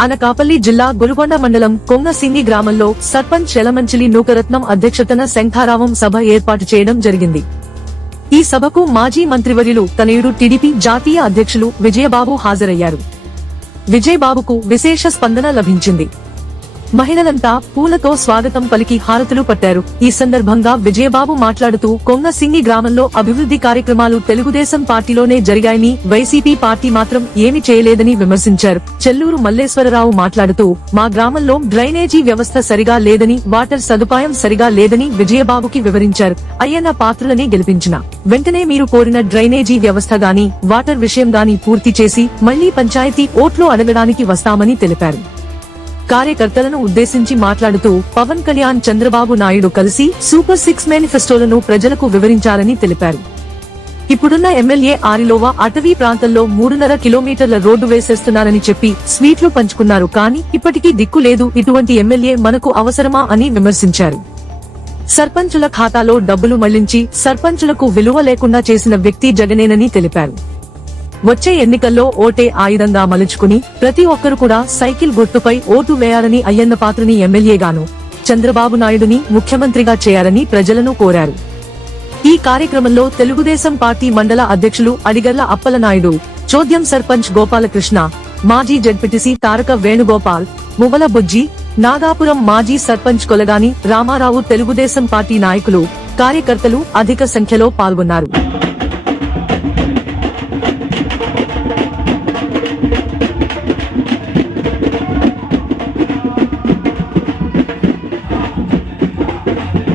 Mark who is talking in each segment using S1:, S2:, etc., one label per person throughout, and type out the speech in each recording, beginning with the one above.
S1: అనకాపల్లి జిల్లా గురుగొండ మండలం కొంగసింగి గ్రామంలో సర్పంచ్ ఎలమంచిలి నూకరత్నం అధ్యక్షతన శంఖారావం సభ ఏర్పాటు చేయడం జరిగింది. ఈ సభకు మాజీ మంత్రివర్యులు తనయుడు టీడీపీ జాతీయ అధ్యక్షులు విజయబాబు హాజరయ్యారు. విజయబాబుకు విశేష స్పందన లభించింది. మహిళలంతా పూలతో స్వాగతం పలికి హారతులు పట్టారు. ఈ సందర్భంగా విజయబాబు మాట్లాడుతూ కొంగసింగి గ్రామంలో అభివృద్ధి కార్యక్రమాలు తెలుగుదేశం పార్టీలోనే జరిగాయని వైసీపీ పార్టీ మాత్రం ఏమి చేయలేదని విమర్శించారు. చెల్లూరు మల్లేశ్వరరావు మాట్లాడుతూ మా గ్రామంలో డ్రైనేజీ వ్యవస్థ సరిగా లేదని వాటర్ సదుపాయం సరిగా లేదని విజయబాబుకి వివరించారు. అయ్యన్న పాత్రలని గెలిపించిన. వెంటనే మీరు కోరిన డ్రైనేజీ వ్యవస్థ గాని వాటర్ విషయం గాని పూర్తి చేసి మళ్ళీ పంచాయతీ ఓట్లు అడగడానికి వస్తామని తెలిపారు. కార్యకర్తలను ఉద్దేశించి మాట్లాడుతూ పవన్ కళ్యాణ్ చంద్రబాబు నాయుడు కలిసి సూపర్ సిక్స్ మేనిఫెస్టోలను ప్రజలకు వివరించారని తెలిపారు. ఇప్పుడున్న ఎమ్మెల్యే ఆరిలోవా అటవీ ప్రాంతంలో మూడున్నర కిలోమీటర్ల రోడ్డు వేసేస్తున్నారని చెప్పి స్వీట్లు పంచుకున్నారు. కానీ ఇప్పటికీ దిక్కు లేదు. ఇటువంటి ఎమ్మెల్యే మనకు అవసరమా అని విమర్శించారు. సర్పంచుల ఖాతాలో డబ్బులు మళ్ళించి సర్పంచులకు విలువ లేకుండా చేసిన వ్యక్తి జగనేనని తెలిపారు. వచ్చే ఎన్నికల్లో ఓటే ఆయుధంగా మలుచుకుని ప్రతి ఒక్కరు కూడా సైకిల్ గుర్తుపై ఓటు వేయాలని అయ్యన్న పాత్రని ఎమ్మెల్యేగాను చంద్రబాబు నాయుడుని ముఖ్యమంత్రిగా చేయాలని ప్రజలను కోరారు. ఈ కార్యక్రమంలో తెలుగుదేశం పార్టీ మండల అధ్యక్షులు అడిగర్ల అప్పలనాయుడు చోద్యం సర్పంచ్ గోపాలకృష్ణ మాజీ జడ్పీటీసీ తారక వేణుగోపాల్ మువల బుజ్జి నాగాపురం మాజీ సర్పంచ్ కొలగాని రామారావు తెలుగుదేశం పార్టీ నాయకులు కార్యకర్తలు అధిక సంఖ్యలో పాల్గొన్నారు.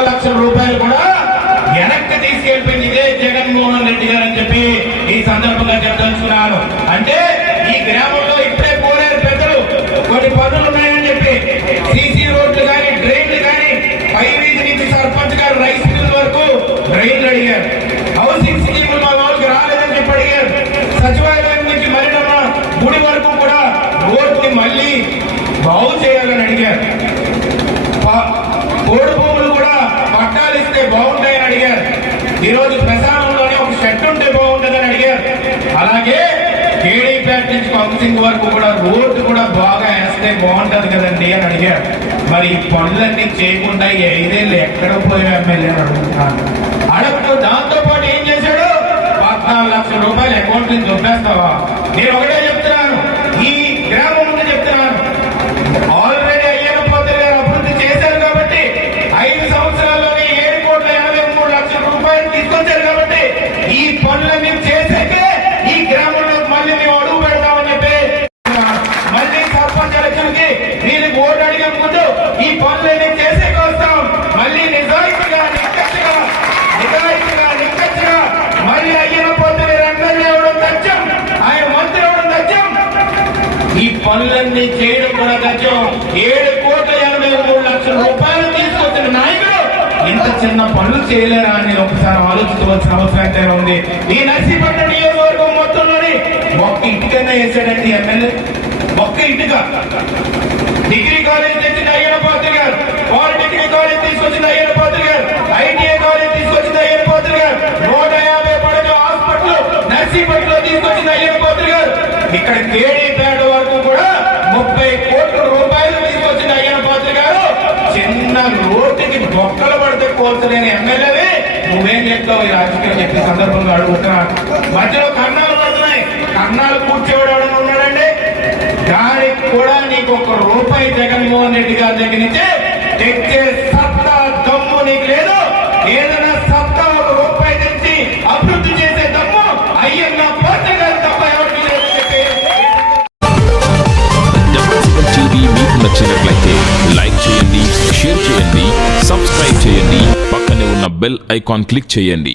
S2: లక్షల రూపాయలు కూడా వెనక్కి తీసుకెళ్ళిపోయింది ఇదే జగన్మోహన్ రెడ్డి గారు అని చెప్పి ఈ సందర్భంగా చెప్పదలుచుకున్నాను అంటే ఈ గ్రామంలో ఇప్పుడే పోలేరు పెద్దలు. కొన్ని పనులు ఉన్నాయని చెప్పి సీసీ రోడ్లు కానీ డ్రైన్లు కానీ పై వీధి నుంచి సర్పంచ్ గారు రైస్ మిల్ వరకు డ్రైన్లు అడిగారు. హౌసింగ్ స్కీములు మా వాళ్ళకి రాలేదని చెప్పి అడిగారు. సచివాలయం నుంచి మరినమ్మ గుడి వరకు కూడా రోడ్ని మళ్ళీ బాగు చేయాలని అడిగారు. ప- కోడి ఇస్తే బాగుంటాయని అడిగారు. ఈ రోజు ఒక షెడ్ ఉంటే బాగుంటుందని అడిగారు. అలాగే కేడీపేట నుంచి హౌసింగ్ వరకు కూడా రోడ్డు కూడా బాగా వేస్తే బాగుంటది కదండి అని అడిగారు. మరి ఈ పనులన్నీ చేయకుండా ఐదేళ్ళు ఎక్కడ పోయా ఎమ్మెల్యే అని అడుగుతున్నాను. అడుగుతూ దాంతో పాటు ఏం చేశాడు? పద్నాలుగు లక్షల రూపాయలు అకౌంట్ నుంచి దొబ్బేస్తావా నేను ఒకటే వీళ్ళకి ముందు ఈ పనులన్నీ చేసే వస్తాం. మళ్ళీ నిజాయితీగా నిక్కచ్చిగా నిజాయితీగా నిక్కచ్చిగా మళ్ళీ అయ్యన్న పోతలు ఎమ్మెల్యే అవడం తథ్యం ఆయన మంత్రి అవడం తథ్యం ఈ పనులన్నీ చేయడం కూడా గజం ఏడు కోట్ల ఎనభై మూడు లక్షల రూపాయలు తీసుకొచ్చిన నాయకుడు. ఇంత చిన్న పనులు చేయలేరా అని ఒకసారి ఆలోచించవలసిన అవసరం అయితే ఉంది. ఈ నర్సీపట్నం నియోజకవర్గం మొత్తంలోని ఒక్క ఇంటికైనా వేసాడండి ఎమ్మెల్యే. ఒక్క ఇంటిగా డిగ్రీ కాలేజ్ తెచ్చిన అయ్యన పాత్ర గారు. పాలిటెక్నిక్ కాలేజ్ తీసుకొచ్చిన అయ్యన పాత్ర గారు. ఐటీఐ కాలేజ్ తీసుకొచ్చిన అయ్యన పాత్ర గారు. నూట యాభై పడగ హాస్పిటల్ నర్సీపట్నంలో తీసుకొచ్చిన అయ్యన పాత్ర గారు. ఇక్కడ కేడీపేట వరకు కూడా ముప్పై కోట్ల రూపాయలు తీసుకొచ్చిన అయ్యన పాత్ర గారు. చిన్న రోడ్డుకి బొక్కలు పడితే కోల్చలేని ఎమ్మెల్యేవి. నువ్వేం చెప్తావు? ఈ రాజకీయం చెప్పిన సందర్భంగా అడుగుతున్నా. మధ్యలో కన్నాలు పడుతున్నాయి. కన్నాలు కూర్చోవడం ఉన్నాడండి? దానికి కూడా నీకు ఒక దగ్గర నుంచే తెచ్చే సత్తా దమ్ము నీకు లేదు. ఏదైనా సత్తా ఒక రూపాయి తెచ్చి అభివృద్ధి చేసే దమ్ము అయ్యన్న పాత్ర గారి తప్ప ఎవరికి లేదని చెప్పి.
S3: టీవీ మీకు నచ్చినట్లయితే లైక్ చేయండి షేర్ చేయండి సబ్స్క్రైబ్ చేయండి. పక్కనే ఉన్న బెల్ ఐకాన్ క్లిక్ చేయండి.